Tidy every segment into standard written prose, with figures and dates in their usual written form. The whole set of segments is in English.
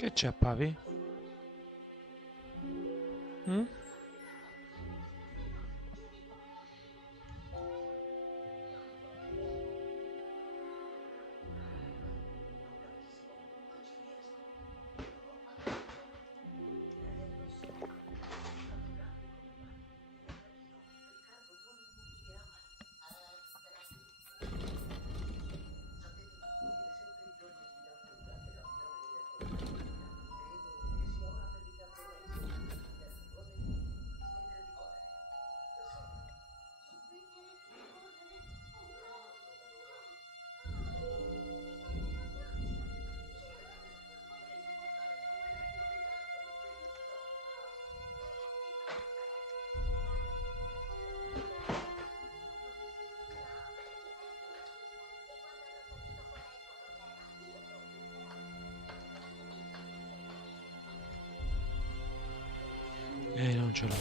Che c'è, Pavi? Mm? Non ce l'ho.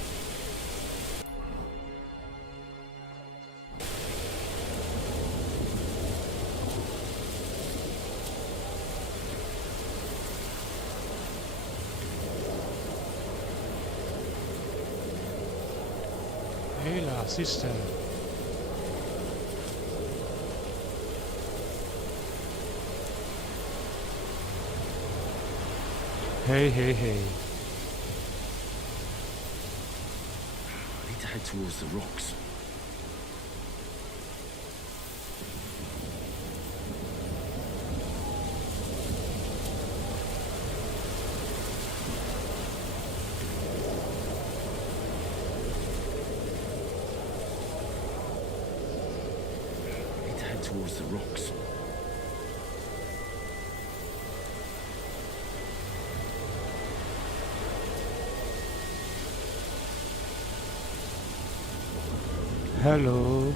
Ehi là, sister. Hey, hey, hey. I need to head towards the rocks. Towards the rocks. Hello.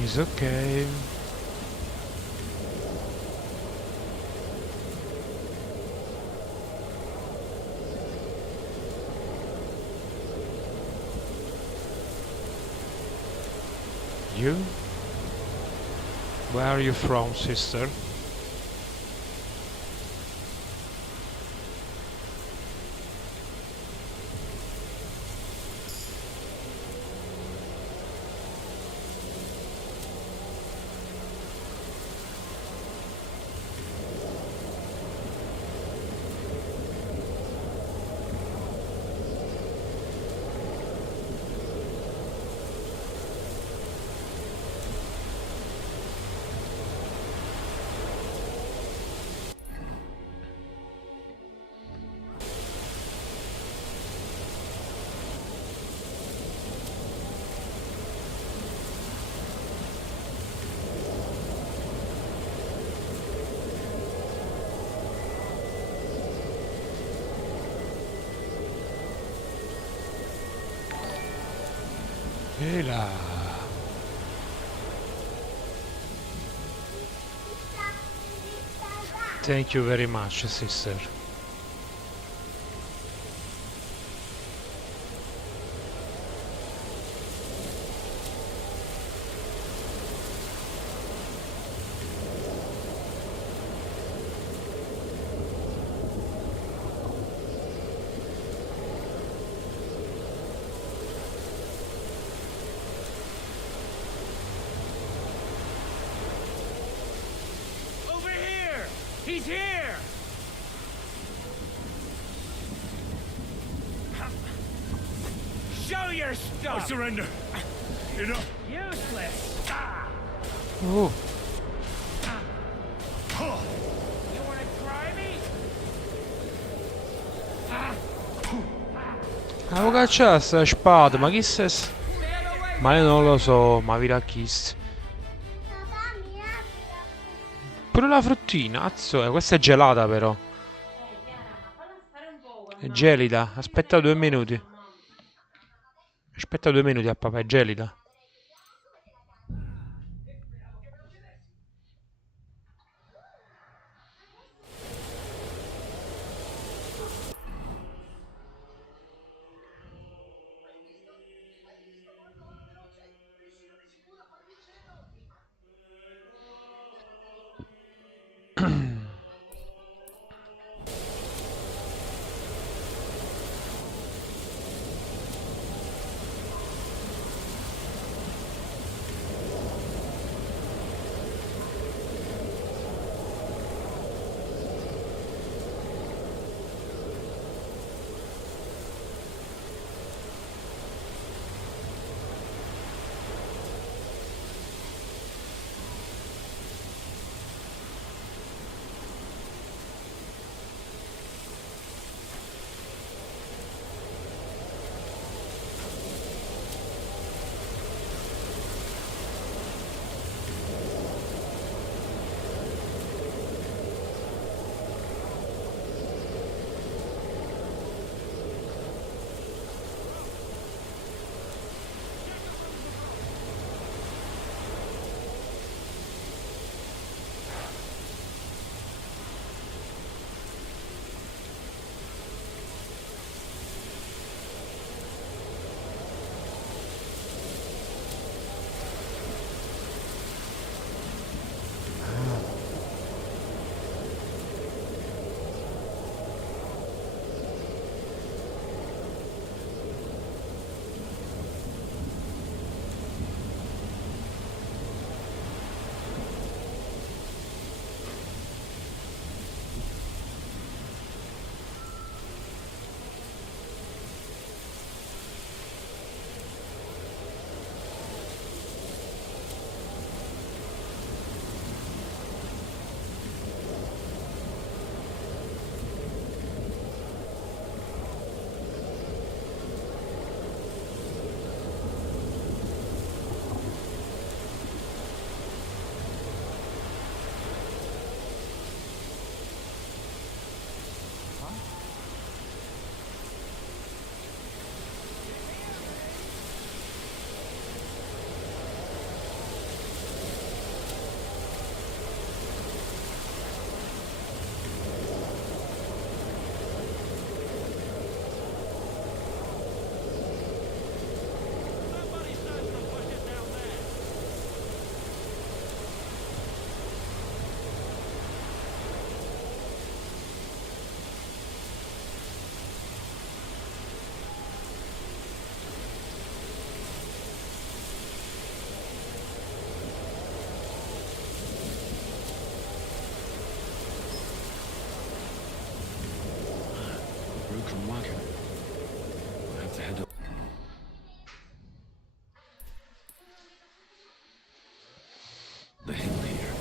It's okay. You? Where are you from, sister? E là. Thank you very much, sister. He's here! Show your stuff! I surrender. Enough. Useless! Oh. You wanna try me? Avevo cacciato sta spada, ma chi se... Ma io non lo so, ma vi racchist. Pure la fruttina, azzo, questa è gelata però. È gelida, aspetta 2 minuti. Aspetta 2 minuti a papà, è gelida. Broken wagon. I have to head up. The hill here.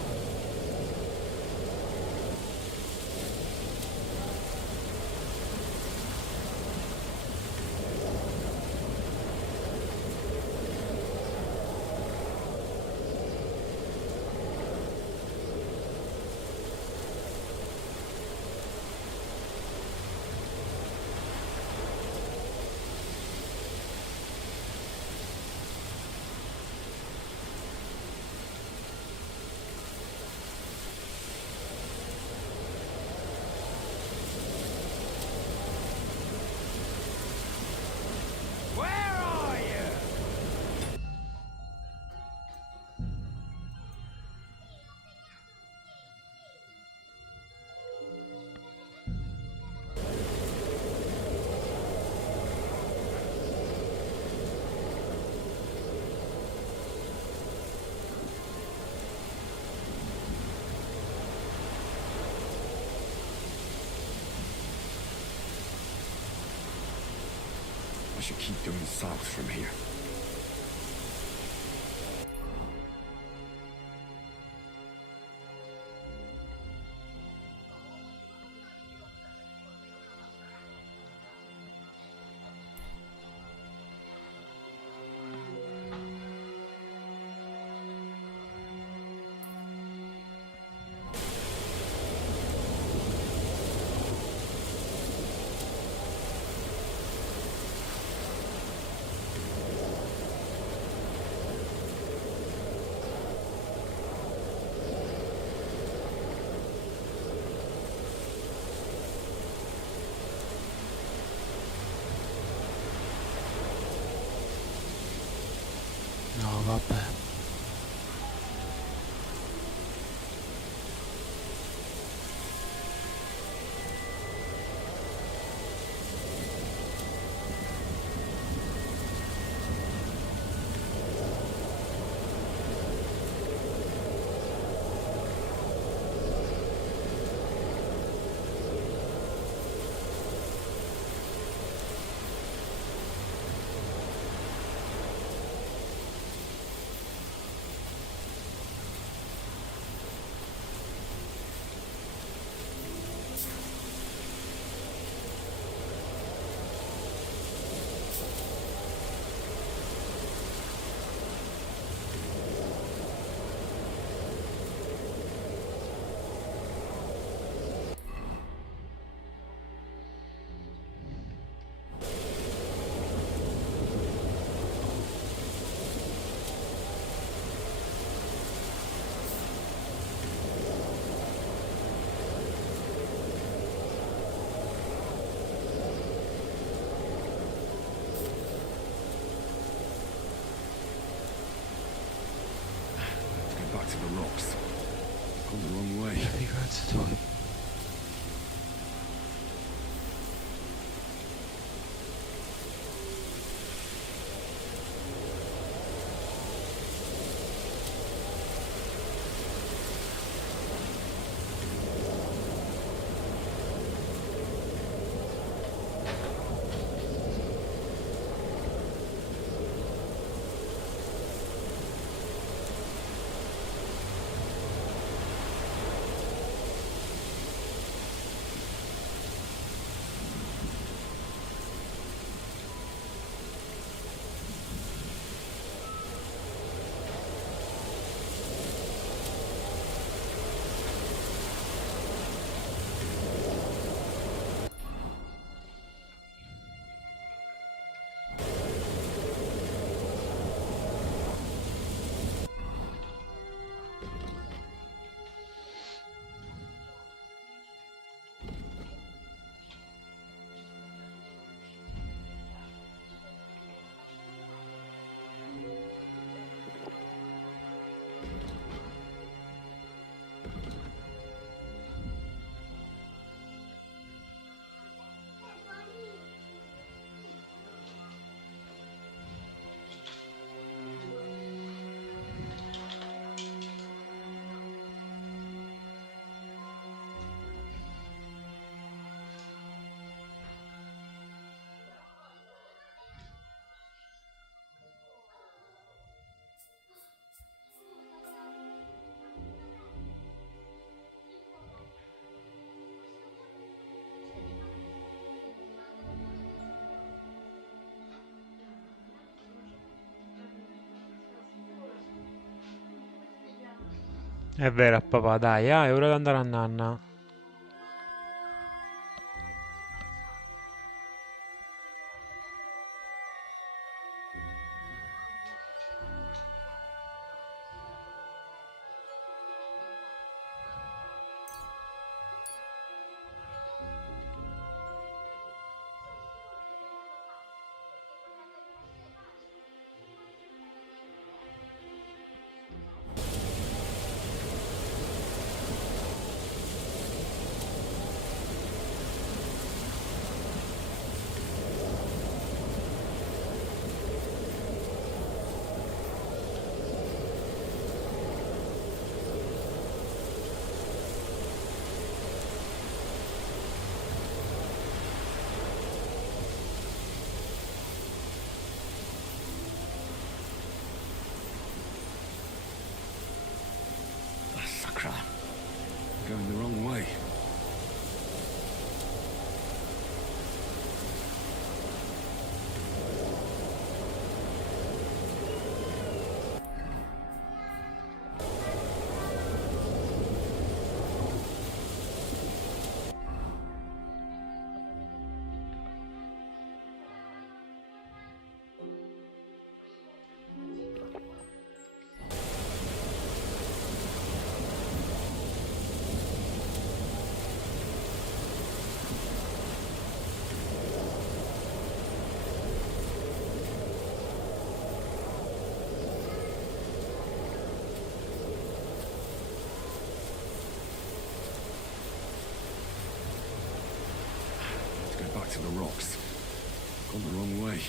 I should keep going south from here. go back to the rocks. Gone the wrong way. Per i cazzi tuoi. È vero, papà, dai, è ora di andare a nanna. Sacra. Going the wrong way. Back to the rocks. Gone the wrong way.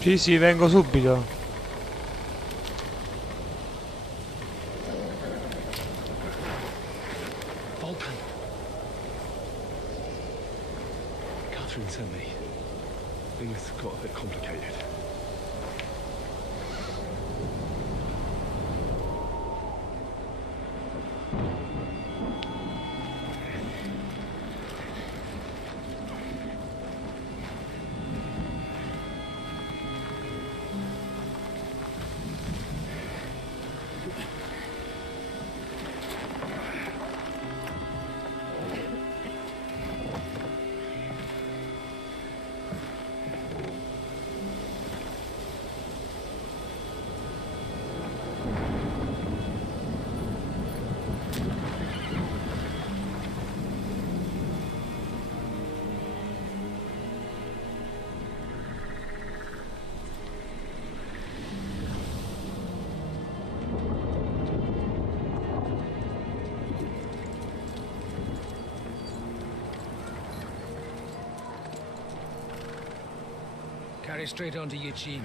Sì, sì, vengo subito. Volcan. Catherine sent me. Things got a bit complicated. carry straight on to Yuchin.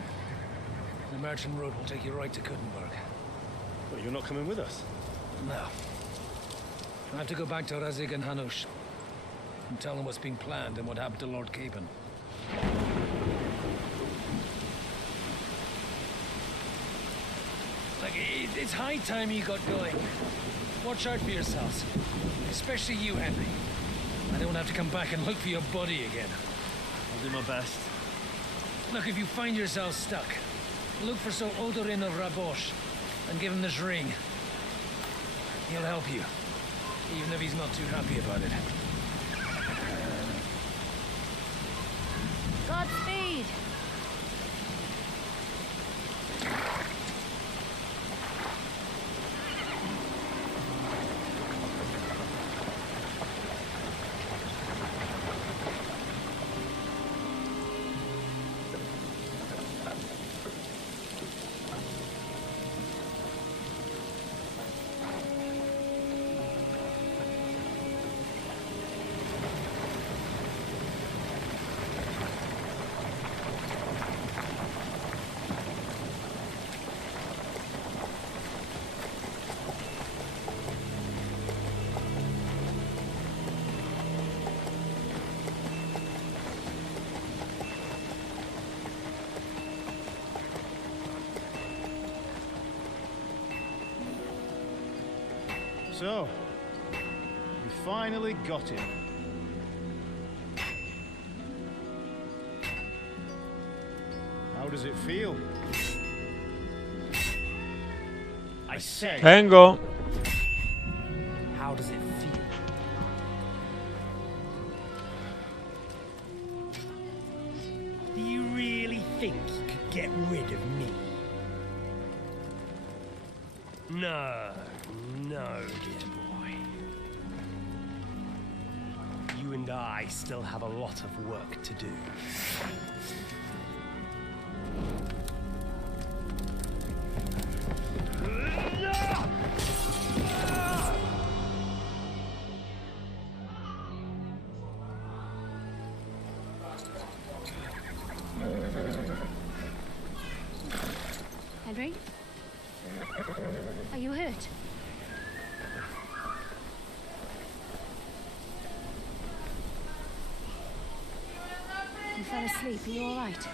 The merchant road will take you right to Kuttenberg. But you're not coming with us? No. I have to go back to Razig and Hanush and tell them what's been planned and what happened to Lord Capon. Like, it's high time you got going. Watch out for yourselves. Especially you, Henry. I don't have to come back and look for your body again. I'll do my best. Look, if you find yourself stuck, look for Sir Odorin of Rabosh and give him this ring. He'll help you, even if he's not too happy about it. Godspeed! So, you finally got him. How does it feel? I said, Tengo. how does it feel? Do you really think you could get rid of me? No, no, dear boy. You and I still have a lot of work to do. Henry? Are you hurt? You fell asleep. Are you all right?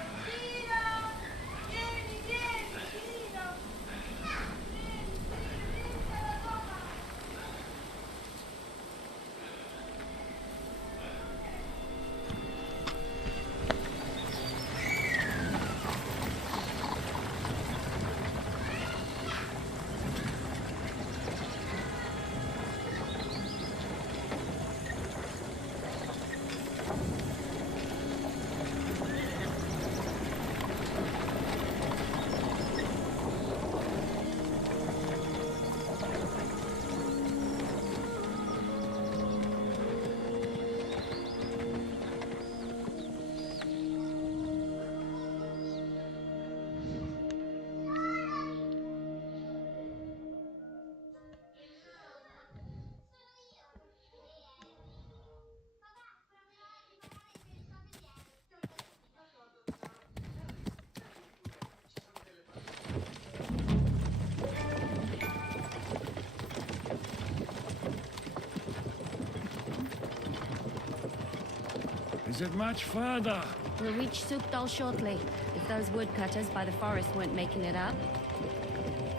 Is it much further? We'll reach Sukdal shortly, if those woodcutters by the forest weren't making it up.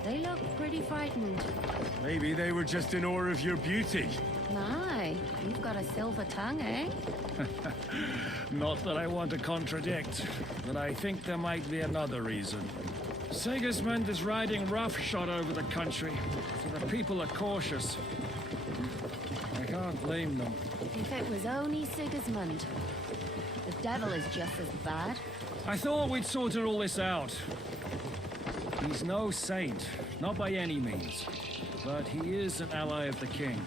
They look pretty frightened. Maybe they were just in awe of your beauty. My, you've got a silver tongue, eh? Not that I want to contradict, but I think there might be another reason. Sigismund is riding roughshod over the country, so the people are cautious. I can't blame them. If it was only Sigismund. The devil is just as bad. I thought we'd sorted all this out. He's no saint, not by any means. But he is an ally of the king.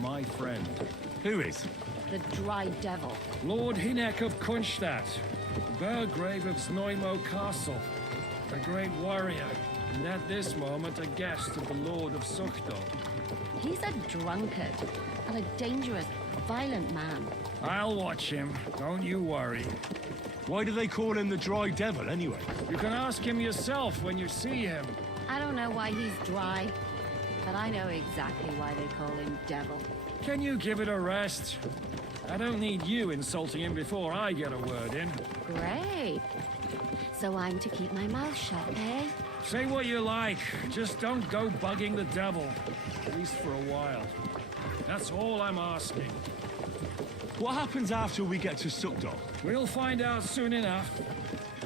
My friend. Who is? The dry devil. Lord Hinek of Kunstadt, Burgrave of Znojmo Castle, a great warrior, and at this moment a guest of the Lord of Suchto. He's a drunkard and a dangerous, violent man. I'll watch him, don't you worry. Why do they call him the Dry Devil, anyway? You can ask him yourself when you see him. I don't know why he's dry, but I know exactly why they call him Devil. Can you give it a rest? I don't need you insulting him before I get a word in. Great. So I'm to keep my mouth shut, eh? Say what you like, just don't go bugging the devil. At least for a while. That's all I'm asking. What happens after we get to Suckdog? We'll find out soon enough.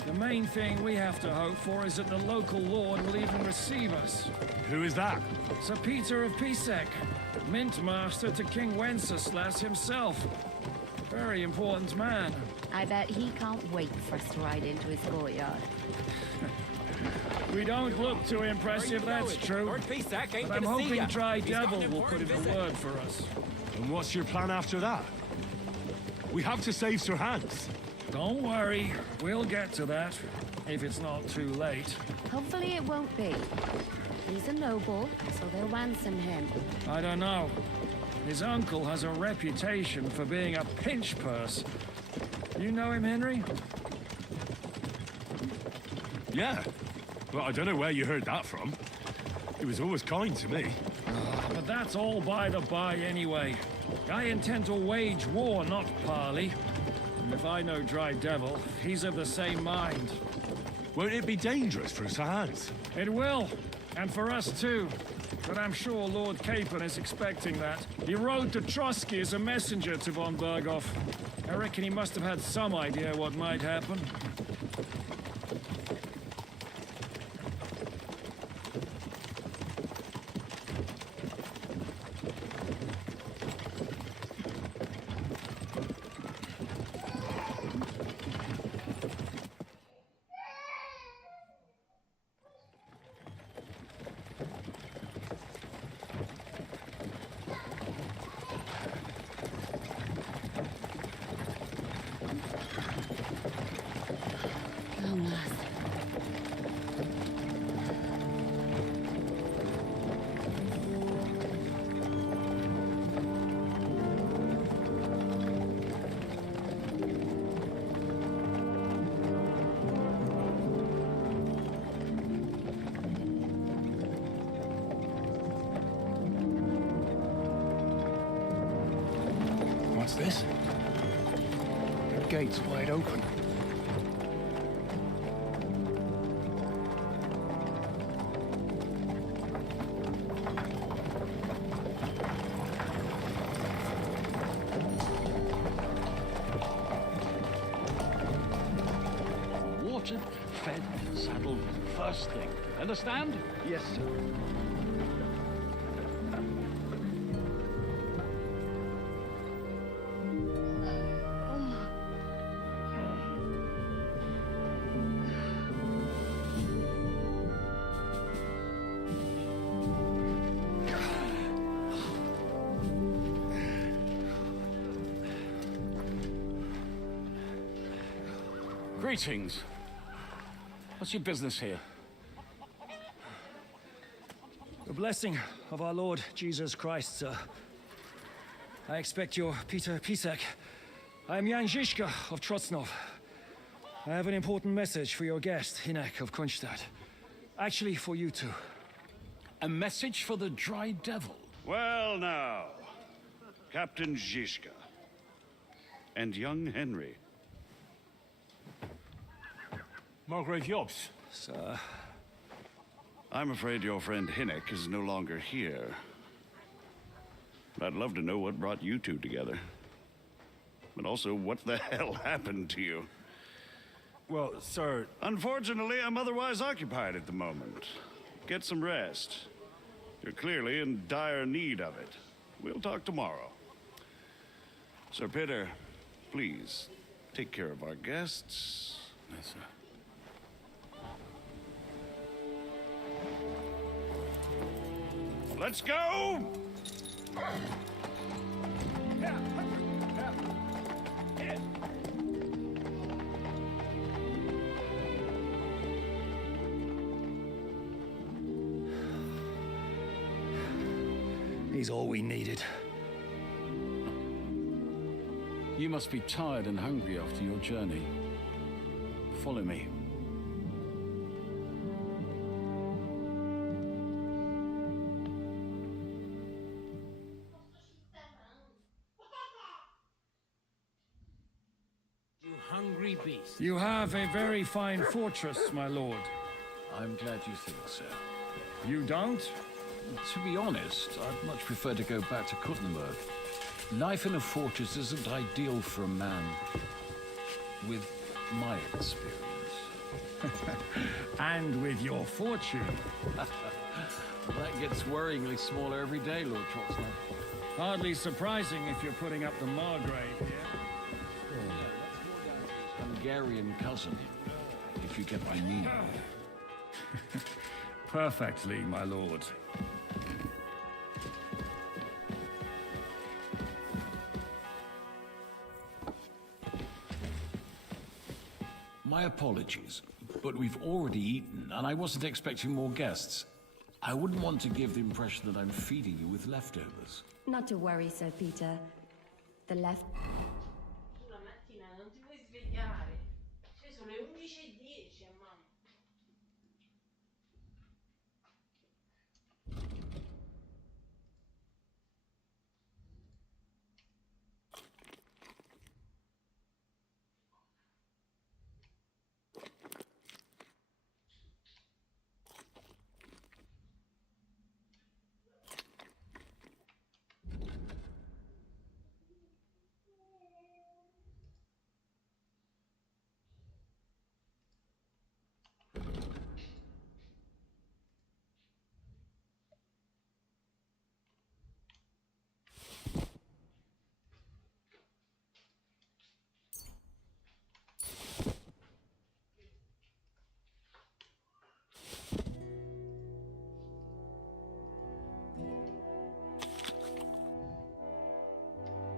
The main thing we have to hope for is that the local lord will even receive us. Who is that? Sir Peter of Pisek, Mint Master to King Wenceslas himself. Very important man. I bet he can't wait for us to ride into his courtyard. We don't look too impressive, that's true. But I'm hoping Dry Devil will put in a word for us. And what's your plan after that? We have to save Sir Hans. Don't worry, we'll get to that, if it's not too late. Hopefully it won't be. He's a noble, so they'll ransom him. I don't know. His uncle has a reputation for being a pinch purse. You know him, Henry? Yeah. Well, I don't know where you heard that from. He was always kind to me. But that's all by the by anyway. I intend to wage war, not parley. And if I know Dry Devil, he's of the same mind. Won't it be dangerous for Sir Hans? It will, and for us too. But I'm sure Lord Capon is expecting that. He rode to Trotsky as a messenger to von Berghoff. I reckon he must have had some idea what might happen. What's this? The gate's wide open. Watered, fed, saddled, first thing. Understand? Yes, sir. Greetings. What's your business here? The blessing of our Lord Jesus Christ, sir. I expect you're Peter Pisek. I am Jan Žižka of Trocnov. I have an important message for your guest, Hinek of Kunstadt. Actually, for you two. A message for the Dry Devil. Well now, Captain Žižka and young Henry. Margrave Jobs. Sir. I'm afraid your friend Hinek is no longer here. I'd love to know what brought you two together. But also, what the hell happened to you? Well, sir, Unfortunately, I'm otherwise occupied at the moment. Get some rest. You're clearly in dire need of it. We'll talk tomorrow. Sir Peter, please, take care of our guests. Yes, sir. Let's go! He's all we needed. You must be tired and hungry after your journey. Follow me. You hungry beast. You have a very fine fortress, my lord. I'm glad you think so. You don't? To be honest, I'd much prefer to go back to Kuttenberg. Life in a fortress isn't ideal for a man with my experience. And with your fortune. That gets worryingly smaller every day, Lord Troxler. Hardly surprising if you're putting up the Margrave here. Hungarian cousin, if you get my meaning. Perfectly, my lord. My apologies, but we've already eaten, and I wasn't expecting more guests. I wouldn't want to give the impression that I'm feeding you with leftovers. Not to worry, Sir Peter. The left... Tu la mattina non ti puoi svegliare. Cioè, sono le 11:10, mamma.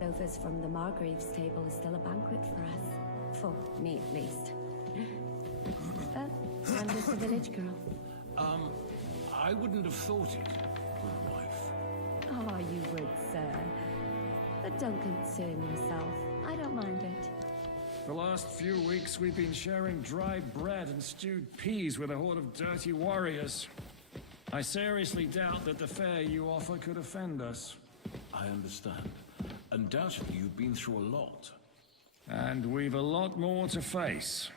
Leftovers from the Margrave's table is still a banquet for us. For me, at least. But I'm just a village girl. I wouldn't have thought it, good wife. Oh, you would, sir. But don't concern yourself. I don't mind it. The last few weeks we've been sharing dry bread and stewed peas with a horde of dirty warriors. I seriously doubt that the fare you offer could offend us. I understand. Undoubtedly, you've been through a lot. And we've a lot more to face.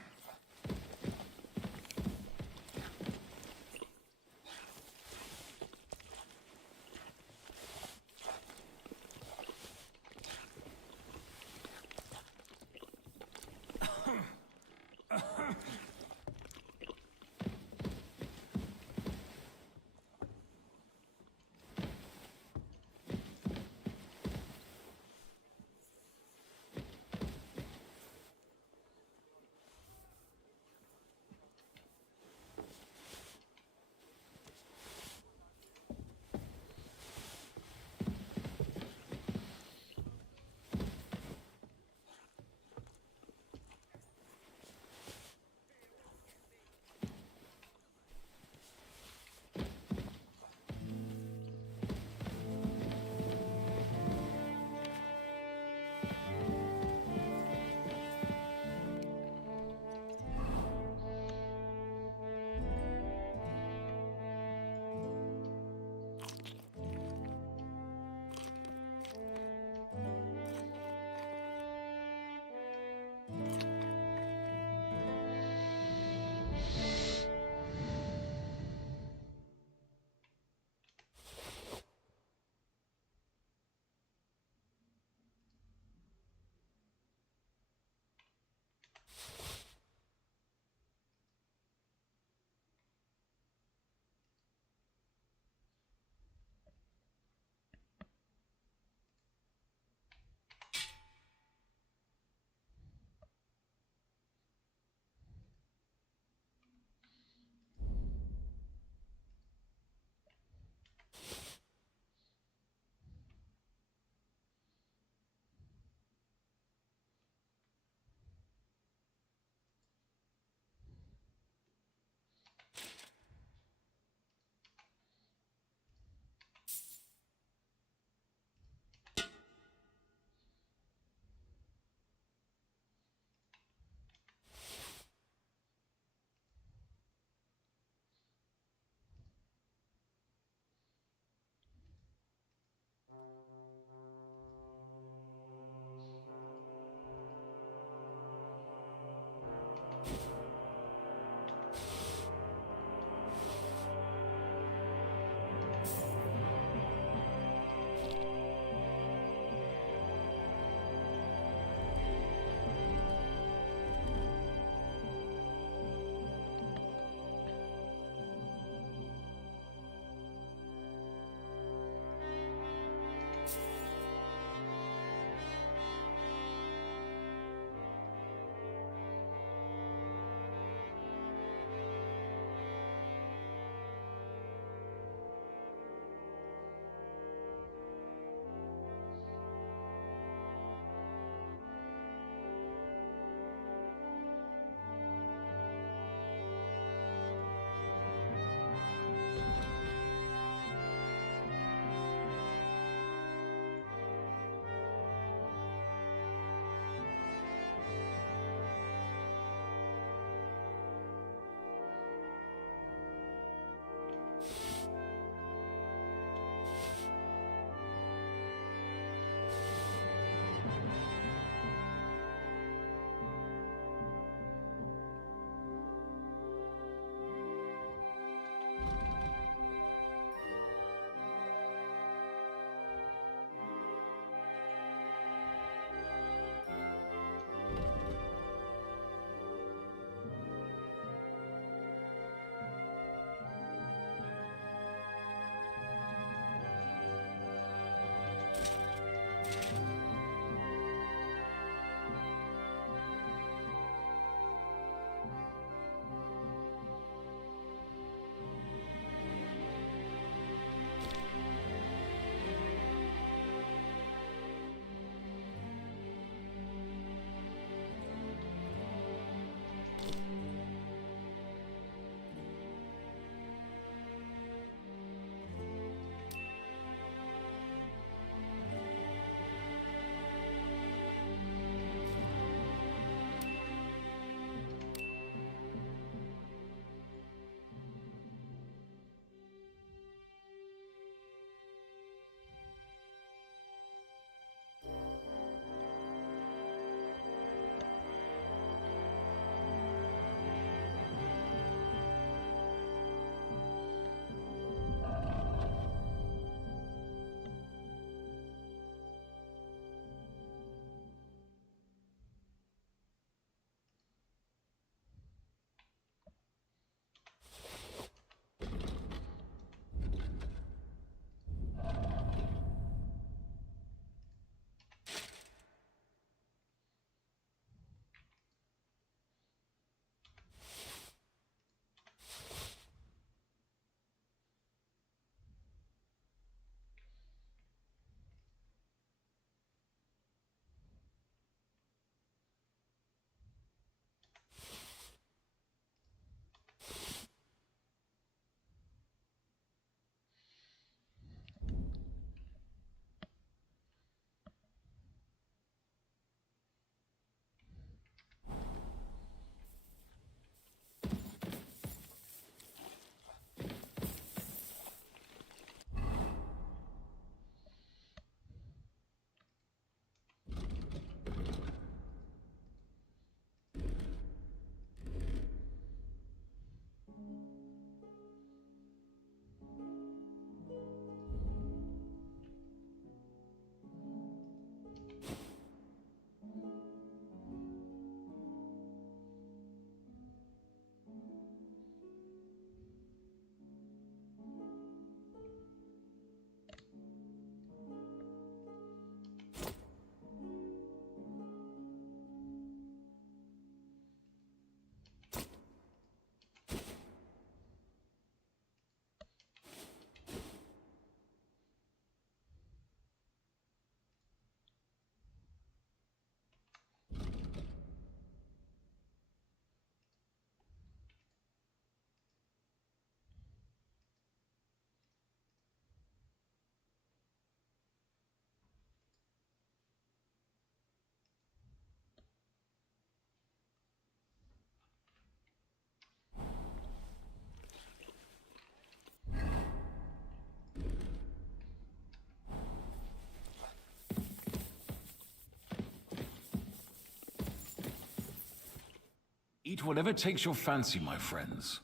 Eat whatever takes your fancy, my friends.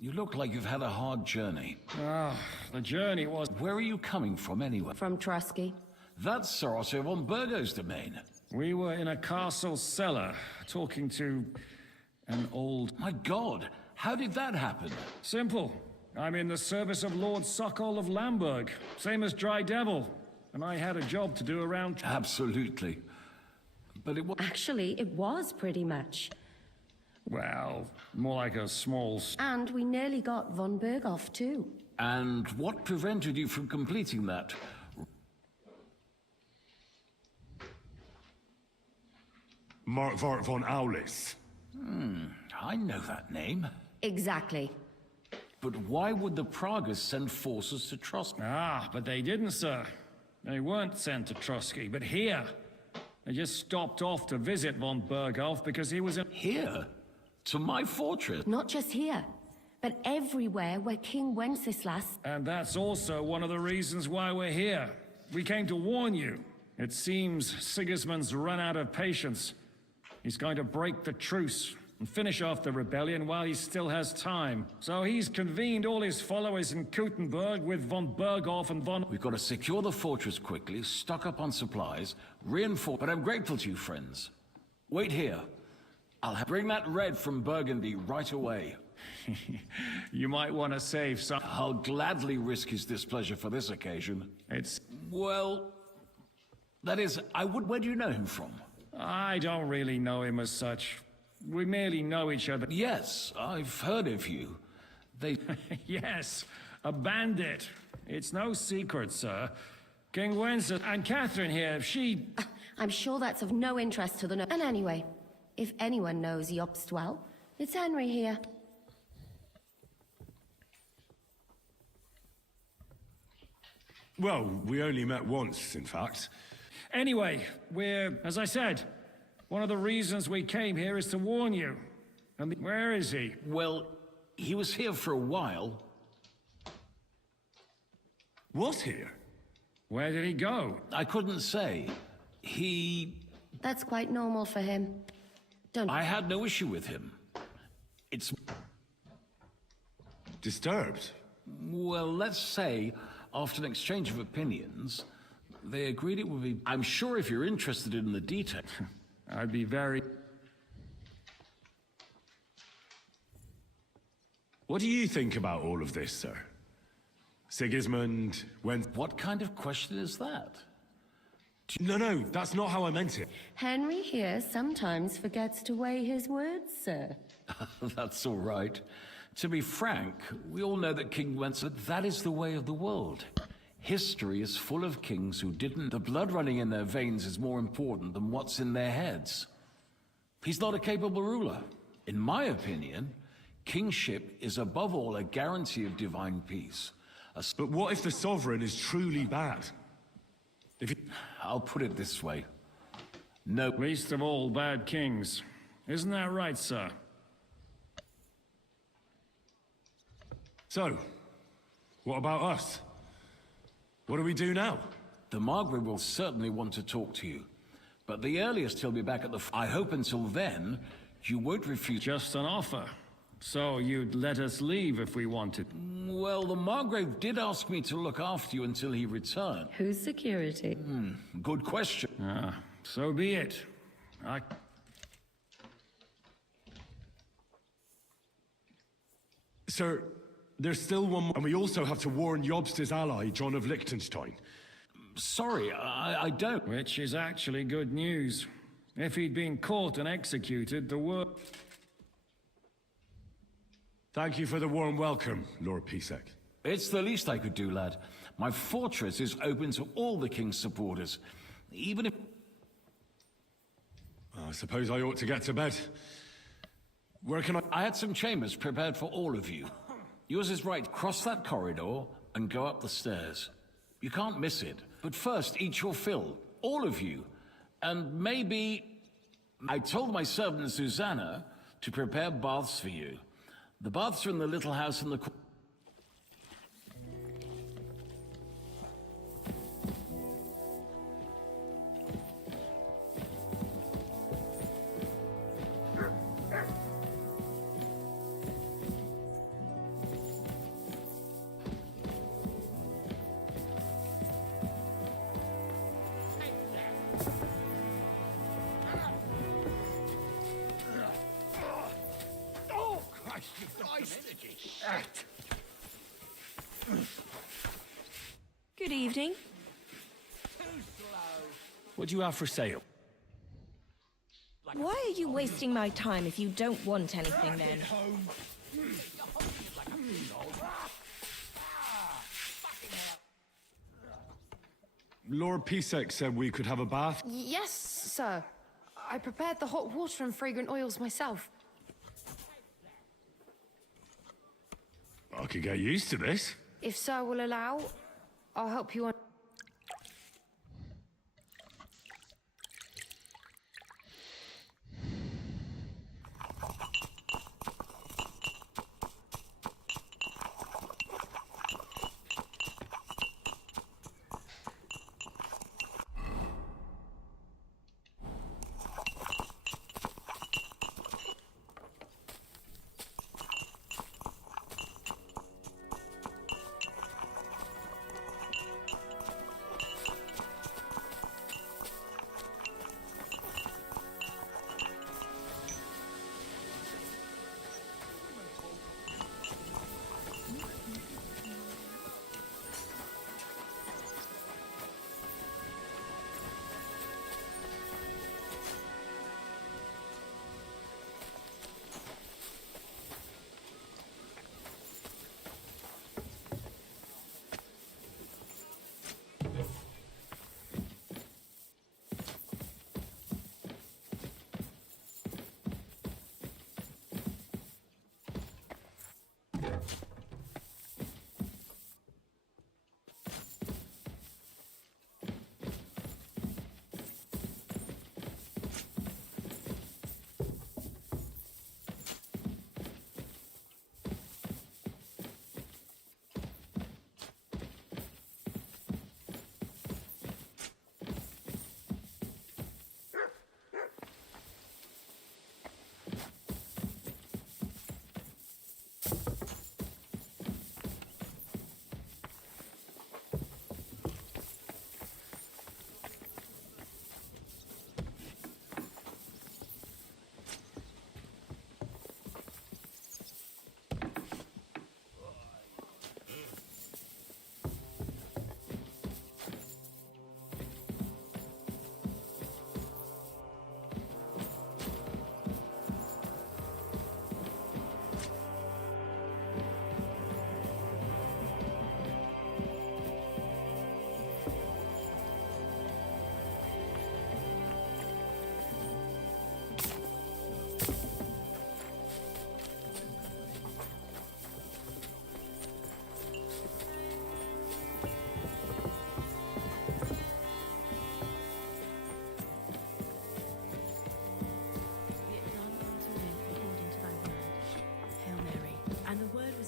You look like you've had a hard journey. Ah, the journey was... Where are you coming from, anyway? From Trusky. That's Sir Otto von Burgo's domain. We were in a castle cellar, talking to an old... My God, how did that happen? Simple. I'm in the service of Lord Sokol of Lamberg, same as Dry Devil. And I had a job to do around... Absolutely. But it was... Actually, it was pretty much. Well, more like a small... And we nearly got von Berghoff, too. And what prevented you from completing that? Martvart von Aulis. I know that name. Exactly. But why would the Pragas send forces to Trosk? Ah, but they didn't, sir. They weren't sent to Trusky, but here. They just stopped off to visit von Berghoff because he was in... Here? To my fortress? Not just here, but everywhere where King Wenceslas... And that's also one of the reasons why we're here. We came to warn you. It seems Sigismund's run out of patience. He's going to break the truce and finish off the rebellion while he still has time. So he's convened all his followers in Kuttenberg with von Berghoff and von... We've got to secure the fortress quickly, stock up on supplies, reinforce... But I'm grateful to you, friends. Wait here. Bring that red from Burgundy right away. You might want to save some... I'll gladly risk his displeasure for this occasion. It's... Well... That is, I would... Where do you know him from? I don't really know him as such. We merely know each other. Yes, I've heard of you. They... Yes, a bandit. It's no secret, sir. King Wenceslas and Catherine here, she... I'm sure that's of no interest to the... And anyway, if anyone knows Jobst well, it's Henry here. Well, we only met once, in fact. Anyway, we're, as I said, one of the reasons we came here is to warn you. And where is he? Well, he was here for a while. Was here? Where did he go? I couldn't say. He... That's quite normal for him. Don't... I had no issue with him. It's... Disturbed? Well, let's say, after an exchange of opinions, they agreed it would be... I'm sure if you're interested in the detail... I'd be very... What do you think about all of this, sir? Sigismund, when... What kind of question is that? No, that's not how I meant it. Henry here sometimes forgets to weigh his words, sir. That's all right. To be frank, we all know that King Wenceslas... That is the way of the world. History is full of kings who didn't... The blood running in their veins is more important than what's in their heads. He's not a capable ruler. In my opinion, kingship is above all a guarantee of divine peace. But what if the sovereign is truly bad? If he... I'll put it this way. No... Least of all bad kings. Isn't that right, sir? So, what about us? What do we do now? The Margrave will certainly want to talk to you. But the earliest he'll be back at the... I hope until then, you won't refuse... Just an offer. So you'd let us leave if we wanted. Well, the Margrave did ask me to look after you until he returned. Who's security? Good question. So be it. Sir, there's still one more, and we also have to warn Jobst's ally, John of Liechtenstein. Sorry, I don't... Which is actually good news. If he'd been caught and executed, the work... Thank you for the warm welcome, Lord Pisek. It's the least I could do, lad. My fortress is open to all the king's supporters. Even if... I suppose I ought to get to bed. Where can I... I had some chambers prepared for all of you. Yours is right. Cross that corridor and go up the stairs. You can't miss it. But first, eat your fill. All of you. And maybe... I told my servant Susanna to prepare baths for you. The baths are in the little house in the... Good evening. What do you have for sale? Why are you wasting my time if you don't want anything then? Lord Pisek said we could have a bath. Yes, sir. I prepared the hot water and fragrant oils myself. I could get used to this. If sir will allow, I'll help you on.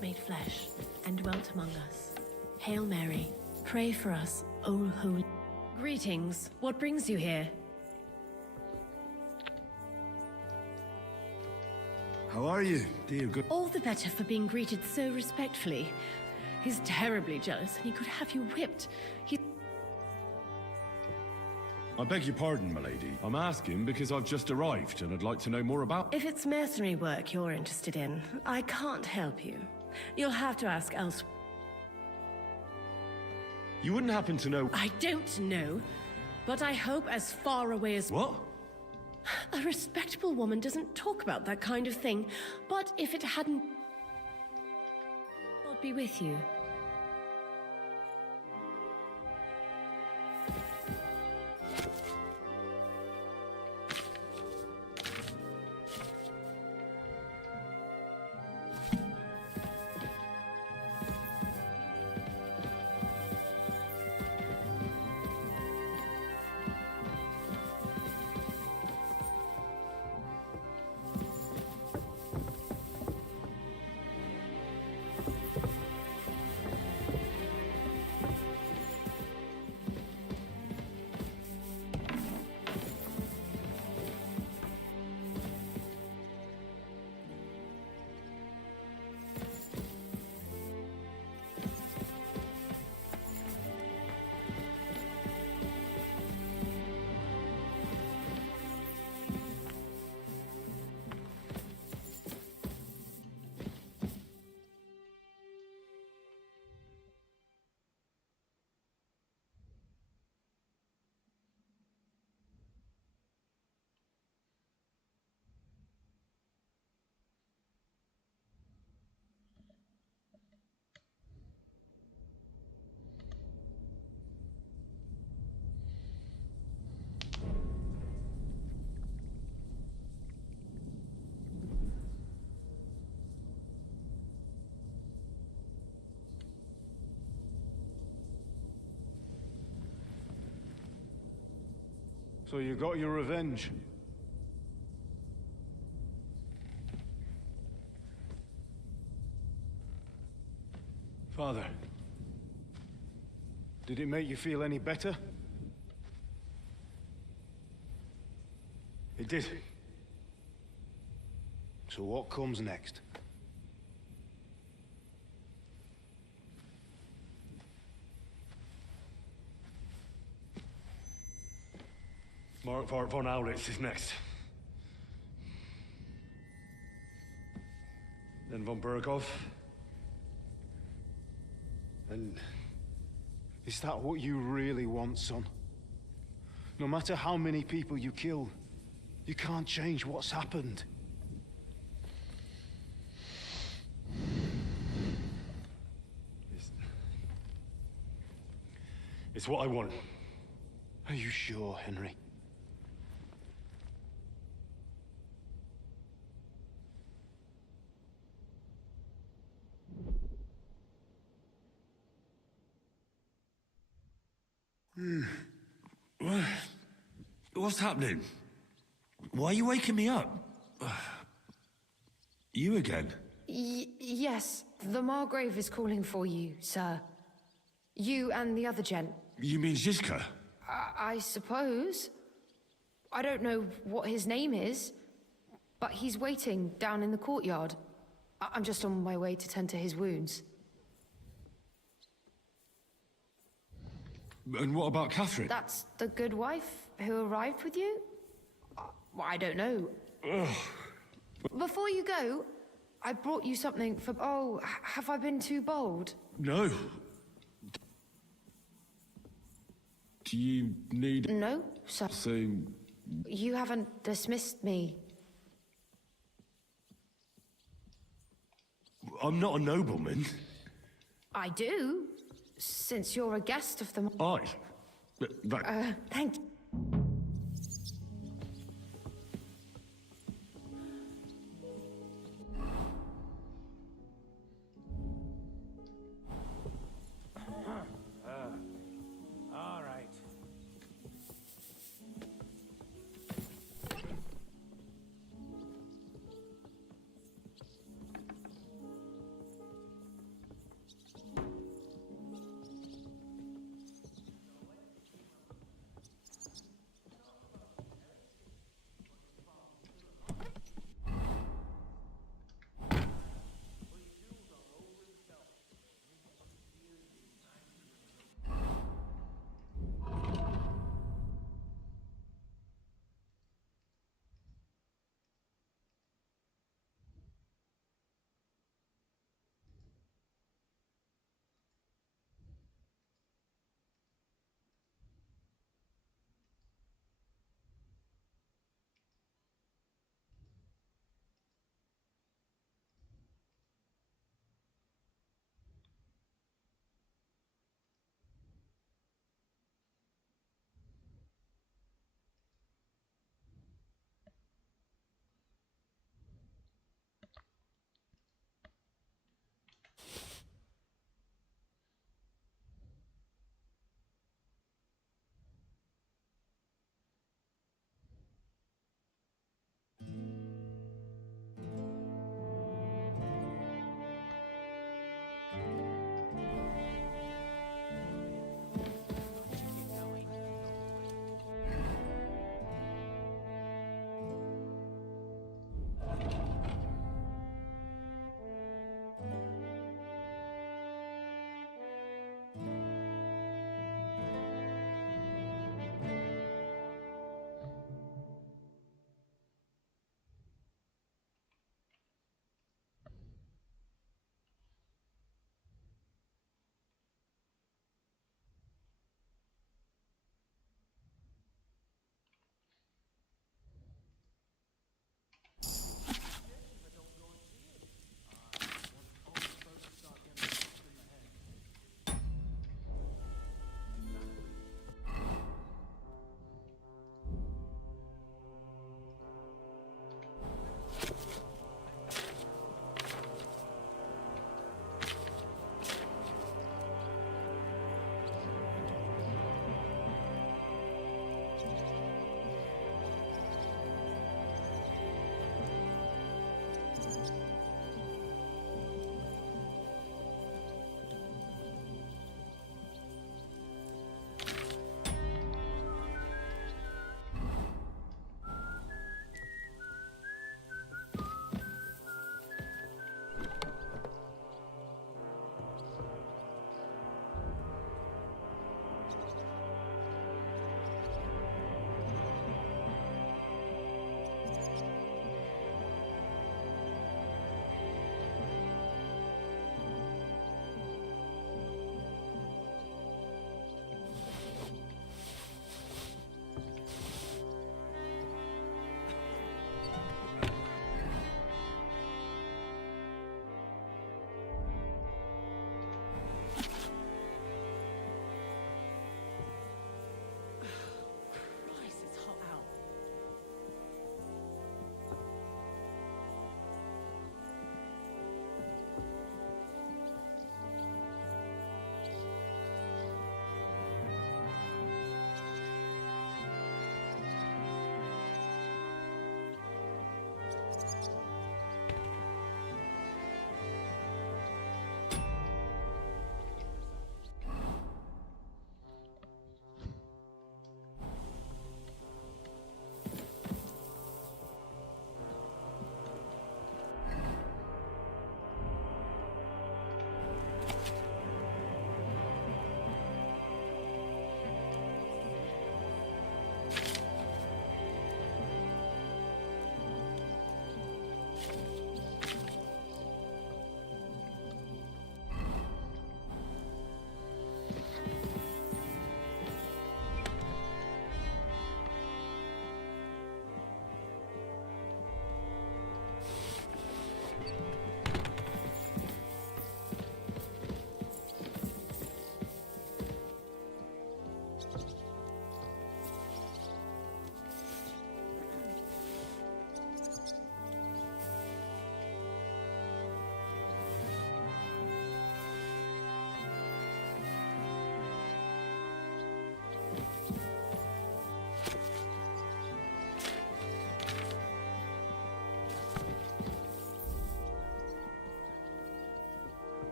Made flesh and dwelt among us. Hail Mary, pray for us, O Holy. Greetings. What brings you here? How are you, dear good? All the better for being greeted so respectfully. He's terribly jealous and he could have you whipped. I beg your pardon, milady. I'm asking because I've just arrived and I'd like to know more about... If it's mercenary work you're interested in, I can't help you. You'll have to ask elsewhere. You wouldn't happen to know... I don't know, but I hope as far away as... What? A respectable woman doesn't talk about that kind of thing, but if it hadn't... God be with you. So you got your revenge. Father, did it make you feel any better? It did. So what comes next? Mark von Aulitz is next. Then von Burgov. And is that what you really want, son? No matter how many people you kill, you can't change what's happened. It's what I want. Are you sure, Henry? What's happening? Why are you waking me up? You again? Yes, the Margrave is calling for you, sir. You and the other gent. You mean Zizka? I suppose. I don't know what his name is, but he's waiting down in the courtyard. I'm just on my way to tend to his wounds. And what about Catherine? That's the good wife who arrived with you? I don't know. Before you go, I brought you something for... Oh, have I been too bold? No. Do you need... No, sir. So... You haven't dismissed me. I'm not a nobleman. I do, since you're a guest of the... Thank you. All right.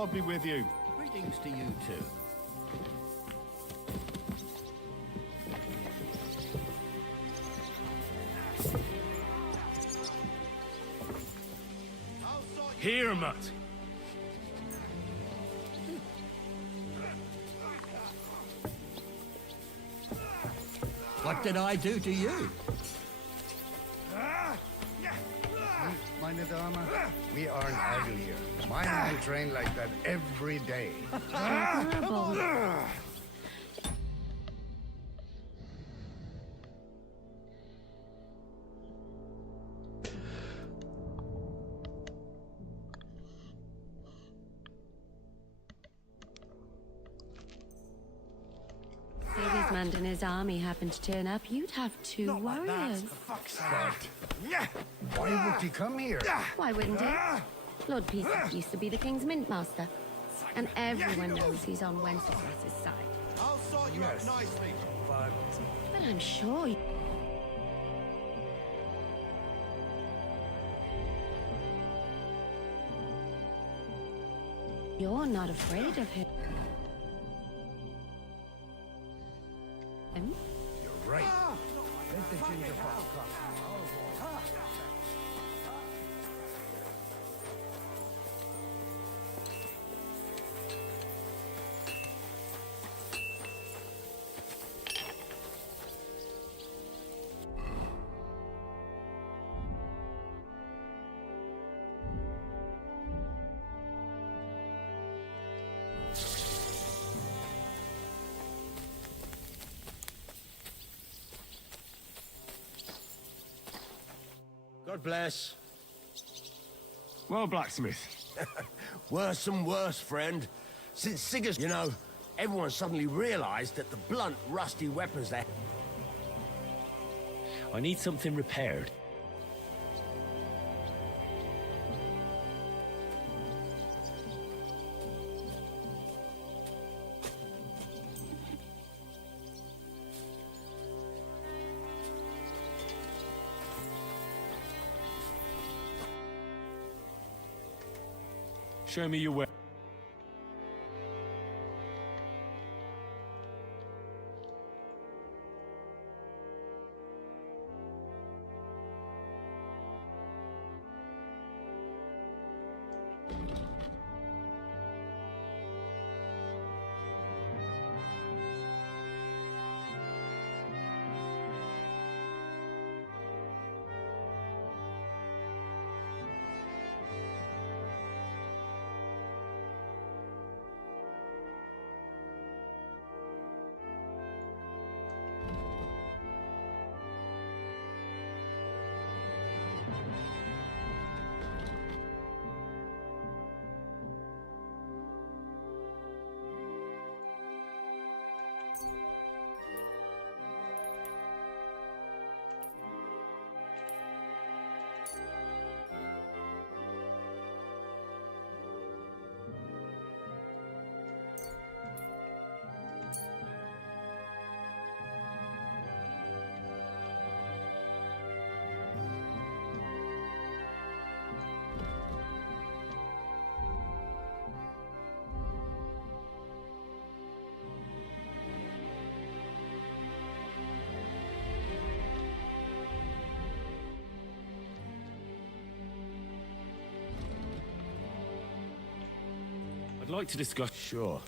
God be with you. Greetings to you too. Here, Matt. What did I do to you? Meine Dame, we aren't idle here. Mine will train like that every day. Sigismund and his army happened to turn up, you'd have two warriors. Why would he come here? Why wouldn't he? Lord Peace used to be the king's mint master. And everyone knows he's on Wenceslas's side. I'll sort you out nicely, but... But I'm sure you're not afraid of him. You're right. Let the gingerbread come. God bless. Well, blacksmith. Worse and worse, friend. Since Siggers, you know, everyone suddenly realized that the blunt, rusty weapons they... I need something repaired. Show me your way. I'd like to discuss... Sure.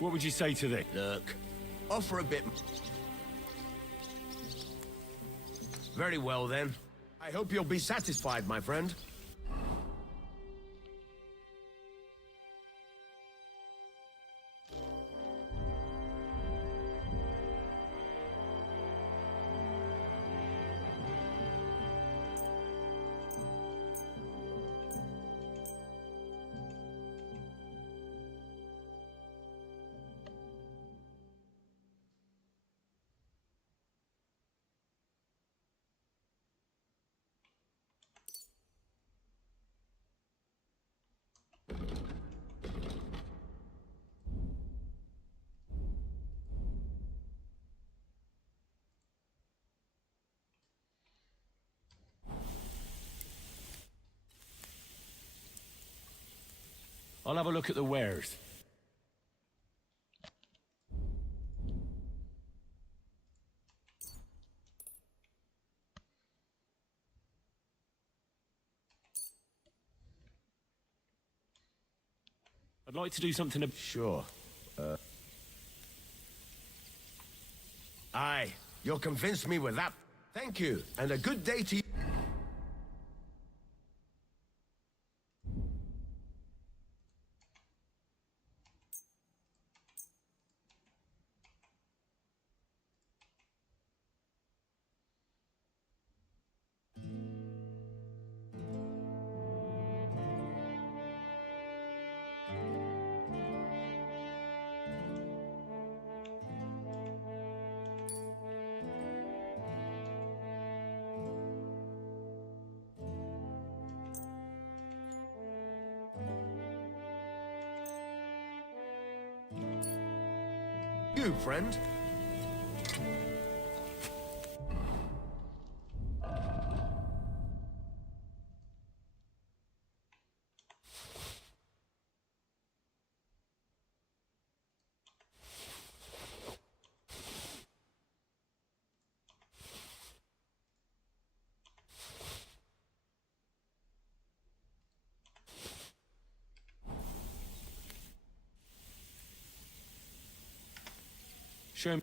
What would you say to this? Look, offer a bit... Very well, then. I hope you'll be satisfied, my friend. I'll have a look at the wares. I'd like to do something. Sure. Aye, you'll convince me with that. Thank you, and a good day to you. You, friend. Show me.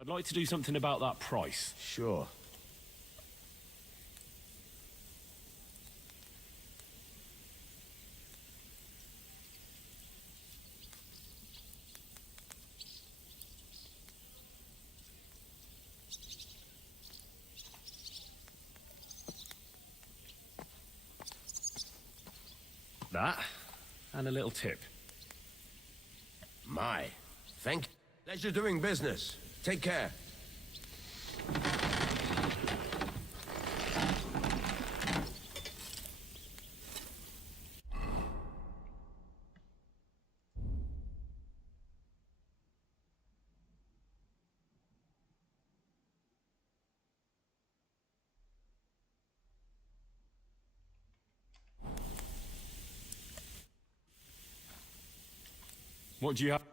I'd like to do something about that price. Sure. That, and a little tip. My, thank you. Pleasure doing business. Take care. What do you have?